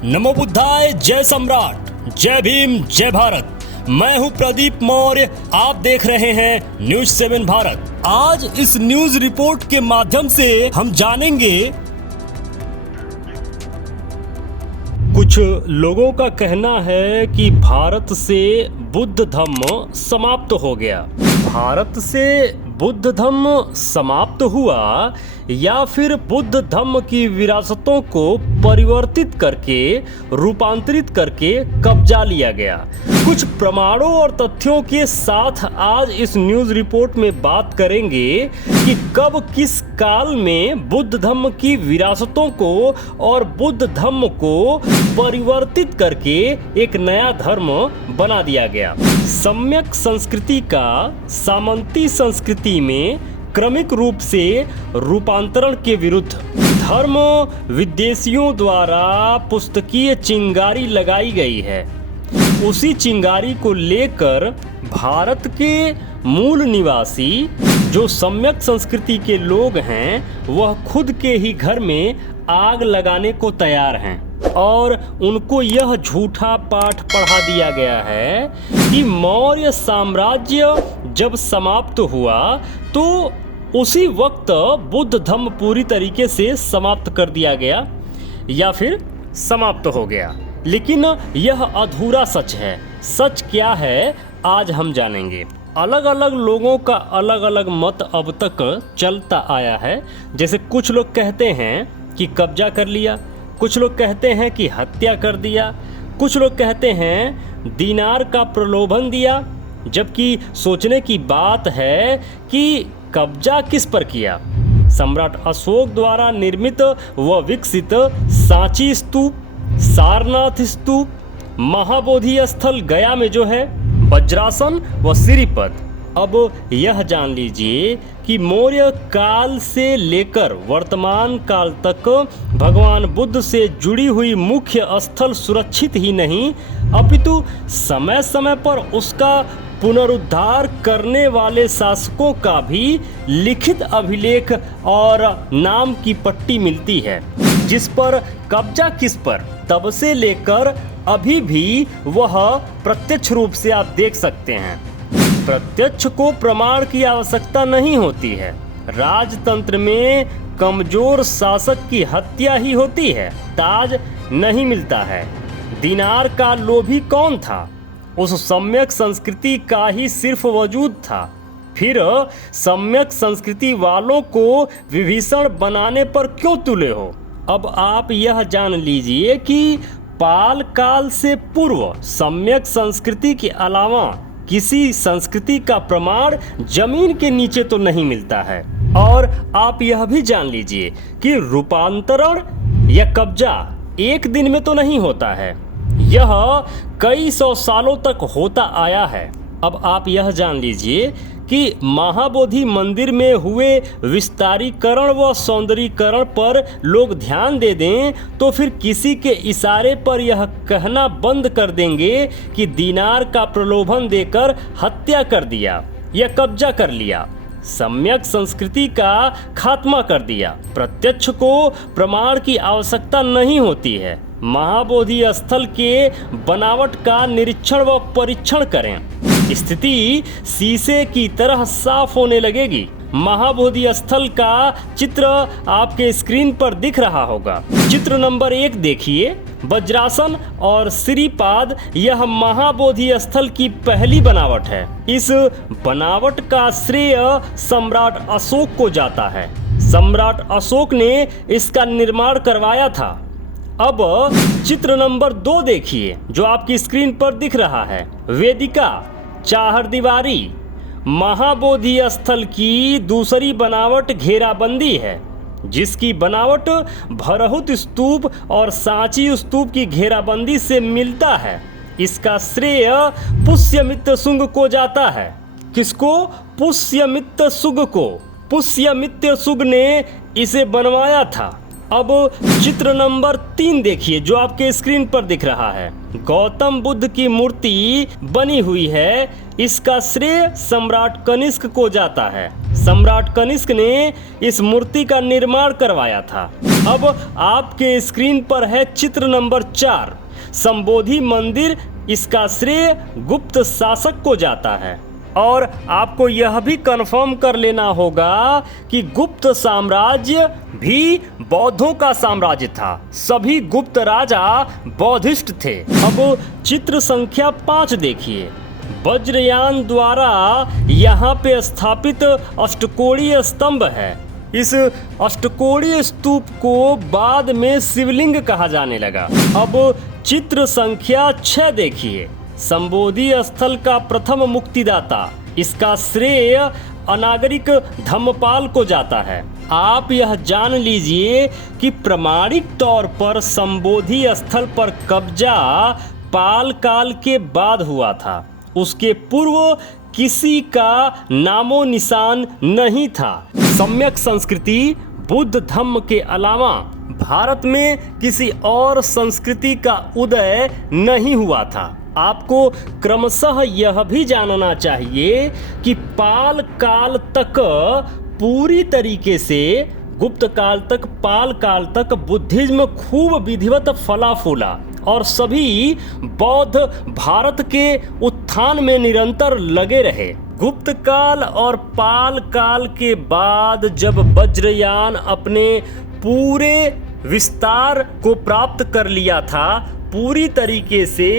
नमो बुद्धाय, जय सम्राट, जय भीम, जय भारत। मैं हूं प्रदीप मौर्य, आप देख रहे हैं न्यूज 7 भारत। आज इस न्यूज रिपोर्ट के माध्यम से हम जानेंगे, कुछ लोगों का कहना है कि भारत से बुद्ध धम्म समाप्त हो गया। भारत से बुद्ध धम्म समाप्त हुआ या फिर बुद्ध धम्म की विरासतों को परिवर्तित करके, रूपांतरित करके कब्जा लिया गया। कुछ प्रमाणों और तथ्यों के साथ आज इस न्यूज रिपोर्ट में बात करेंगे कि कब किस काल में बुद्ध धम्म की विरासतों को और बुद्ध धम्म को परिवर्तित करके एक नया धर्म बना दिया गया। सम्यक संस्कृति का सामंती संस्कृति में क्रमिक रूप से रूपांतरण के विरुद्ध धर्म विदेशियों द्वारा पुस्तकीय चिंगारी लगाई गई है। उसी चिंगारी को लेकर भारत के मूल निवासी जो सम्यक संस्कृति के लोग हैं, वह खुद के ही घर में आग लगाने को तैयार हैं और उनको यह झूठा पाठ पढ़ा दिया गया है कि मौर्य साम्राज्य जब समाप्त हुआ तो उसी वक्त बुद्ध धम्म पूरी तरीके से समाप्त कर दिया गया या फिर समाप्त हो गया। लेकिन यह अधूरा सच है। सच क्या है, आज हम जानेंगे। अलग अलग लोगों का अलग अलग मत अब तक चलता आया है। जैसे कुछ लोग कहते हैं कि कब्जा कर लिया, कुछ लोग कहते हैं कि हत्या कर दिया, कुछ लोग कहते हैं दीनार का प्रलोभन दिया। जबकि सोचने की बात है कि कब्जा किस पर किया। सम्राट अशोक द्वारा निर्मित व विकसित सांची स्तूप, सारनाथ स्तूप, महाबोधि स्थल गया में जो है, वज्रासन व सिरिपद। अब यह जान लीजिए कि मौर्य काल से लेकर वर्तमान काल तक भगवान बुद्ध से जुड़ी हुई मुख्य स्थल सुरक्षित ही नहीं, अपितु समय समय पर उसका पुनरुद्धार करने वाले शासकों का भी लिखित अभिलेख और नाम की पट्टी मिलती है, जिस पर कब्जा किस पर तब से लेकर अभी भी वह प्रत्यक्ष रूप से आप देख सकते हैं। प्रत्यक्ष को प्रमाण की आवश्यकता नहीं होती है। राजतंत्र में कमजोर शासक की हत्या ही होती है, ताज नहीं मिलता है। दीनार का लोभी कौन था? उस सम्यक संस्कृति का ही सिर्फ वजूद था। फिर सम्यक संस्कृति वालों को विभीषण बनाने पर क्यों तुले हो? अब आप यह जान लीजिए कि पाल काल से पूर्व सम्यक संस्कृति के अलावा किसी संस्कृति का प्रमाण जमीन के नीचे तो नहीं मिलता है। और आप यह भी जान लीजिए कि रूपांतरण या कब्जा एक दिन में तो नहीं होता है, यह कई सौ सालों तक होता आया है। अब आप यह जान लीजिए कि महाबोधि मंदिर में हुए विस्तारीकरण व सौंदर्यीकरण पर लोग ध्यान दे दें तो फिर किसी के इशारे पर यह कहना बंद कर देंगे कि दीनार का प्रलोभन देकर हत्या कर दिया या कब्जा कर लिया, सम्यक संस्कृति का खात्मा कर दिया। प्रत्यक्ष को प्रमाण की आवश्यकता नहीं होती है। महाबोधि स्थल के बनावट का निरीक्षण व परीक्षण करें, स्थिति शीशे की तरह साफ होने लगेगी। महाबोधि स्थल का चित्र आपके स्क्रीन पर दिख रहा होगा। चित्र नंबर 1 देखिए, वज्रासन और श्रीपाद। यह महाबोधि स्थल की पहली बनावट है। इस बनावट का श्रेय सम्राट अशोक को जाता है। सम्राट अशोक ने इसका निर्माण करवाया था। अब चित्र नंबर 2 देखिए, जो आपकी स्क्रीन पर दिख रहा है। वेदिका, चारदीवारी। महाबोधि स्थल की दूसरी बनावट घेराबंदी है, जिसकी बनावट भरहुत स्तूप और सांची स्तूप की घेराबंदी से मिलता है। इसका श्रेय पुष्यमित्र शुंग को जाता है। किसको? पुष्यमित्र शुंग को। पुष्यमित्र शुंग ने इसे बनवाया था। अब चित्र नंबर 3 देखिए जो आपके स्क्रीन पर दिख रहा है। गौतम बुद्ध की मूर्ति बनी हुई है, इसका श्रेय सम्राट कनिष्क को जाता है। सम्राट कनिष्क ने इस मूर्ति का निर्माण करवाया था। अब आपके स्क्रीन पर है चित्र नंबर 4, संबोधि मंदिर, इसका श्रेय गुप्त शासक को जाता है। और आपको यह भी कंफर्म कर लेना होगा कि गुप्त साम्राज्य भी बौद्धों का साम्राज्य था। सभी गुप्त राजा बौद्धिस्ट थे। अब चित्र संख्या 5 देखिए। वज्रयान द्वारा यहाँ पे स्थापित अष्टकोणीय स्तंभ है। इस अष्टकोणीय स्तूप को बाद में शिवलिंग कहा जाने लगा। अब चित्र संख्या 6 देखिए। संबोधि स्थल का प्रथम मुक्तिदाता, इसका श्रेय अनागरिक धम्मपाल को जाता है। आप यह जान लीजिए कि प्रमाणिक तौर पर संबोधि स्थल पर कब्जा पाल काल के बाद हुआ था। उसके पूर्व किसी का नामो निशान नहीं था। सम्यक संस्कृति बुद्ध धम्म के अलावा भारत में किसी और संस्कृति का उदय नहीं हुआ था। आपको क्रमशः यह भी जानना चाहिए कि पाल काल तक पूरी तरीके से, गुप्त काल तक, पाल काल तक बुद्धिज्म खूब विधिवत फला फूला और सभी बौद्ध भारत के उत्थान में निरंतर लगे रहे। गुप्त काल और पाल काल के बाद जब वज्रयान अपने पूरे विस्तार को प्राप्त कर लिया था, पूरी तरीके से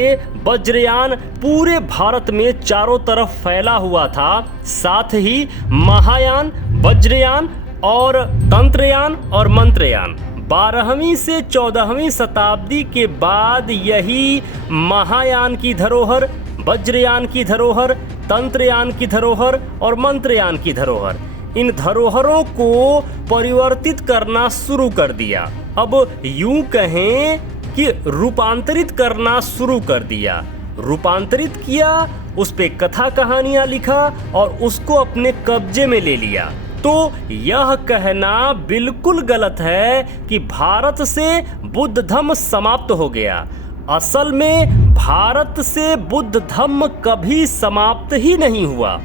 वज्रयान पूरे भारत में चारों तरफ फैला हुआ था, साथ ही महायान, वज्रयान और तंत्रयान और मंत्रयान 12वीं से 14वीं शताब्दी के बाद यही महायान की धरोहर, वज्रयान की धरोहर, तंत्रयान की धरोहर और मंत्रयान की धरोहर, इन धरोहरों को परिवर्तित करना शुरू कर दिया। अब यूं कहें कि रूपांतरित करना शुरू कर दिया। रूपांतरित किया, उस पे कथा कहानियां लिखा और उसको अपने कब्जे में ले लिया। तो यह कहना बिल्कुल गलत है कि भारत से बुद्ध धम्म समाप्त हो गया। असल में भारत से बुद्ध धम्म कभी समाप्त ही नहीं हुआ,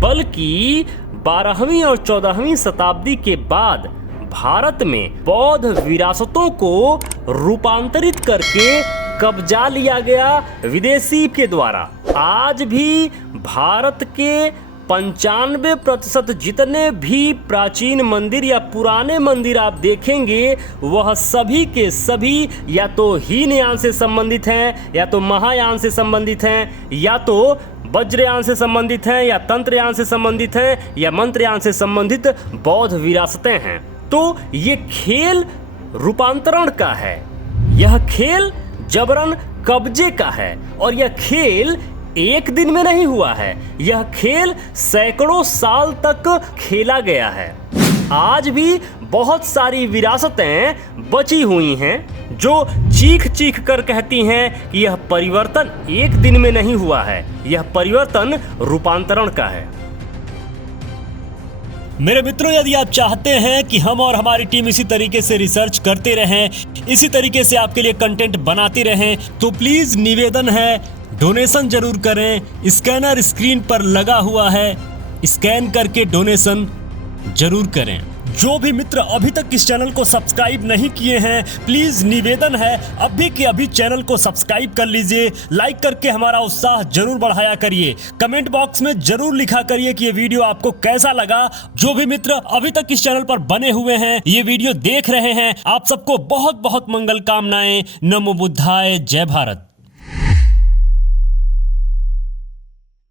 बल्कि 12वीं और 14वीं शताब्दी के बाद भारत में बौद्ध विरासतों को रूपांतरित करके कब्जा लिया गया विदेशी के द्वारा। आज भी भारत के 95% जितने भी प्राचीन मंदिर या पुराने मंदिर आप देखेंगे, वह सभी के सभी या तो हीनयान से संबंधित हैं, या तो महायान से संबंधित हैं, या तो वज्रयान से संबंधित हैं, या तंत्रयान से संबंधित हैं, या मंत्रयान से संबंधित बौद्ध विरासतें हैं। तो ये खेल रूपांतरण का है, यह खेल जबरन कब्जे का है, और यह खेल एक दिन में नहीं हुआ है, यह खेल सैकड़ों साल तक खेला गया है। आज भी बहुत सारी विरासतें बची हुई हैं जो चीख चीख कर कहती हैं कि यह परिवर्तन एक दिन में नहीं हुआ है, यह परिवर्तन रूपांतरण का है। मेरे मित्रों, यदि आप चाहते हैं कि हम और हमारी टीम इसी तरीके से रिसर्च करते रहें, इसी तरीके से आपके लिए कंटेंट बनाती रहें, तो प्लीज निवेदन है, डोनेशन जरूर करें। स्कैनर स्क्रीन पर लगा हुआ है, स्कैन करके डोनेशन जरूर करें। जो भी मित्र अभी तक इस चैनल को सब्सक्राइब नहीं किए हैं, प्लीज निवेदन है अभी के अभी चैनल को सब्सक्राइब कर लीजिए। लाइक करके हमारा उत्साह जरूर बढ़ाया करिए। कमेंट बॉक्स में जरूर लिखा करिए कि ये वीडियो आपको कैसा लगा। जो भी मित्र अभी तक इस चैनल पर बने हुए हैं, ये वीडियो देख रहे हैं, आप सबको बहुत बहुत मंगल कामनाएं। नमो बुद्धाय, जय भारत।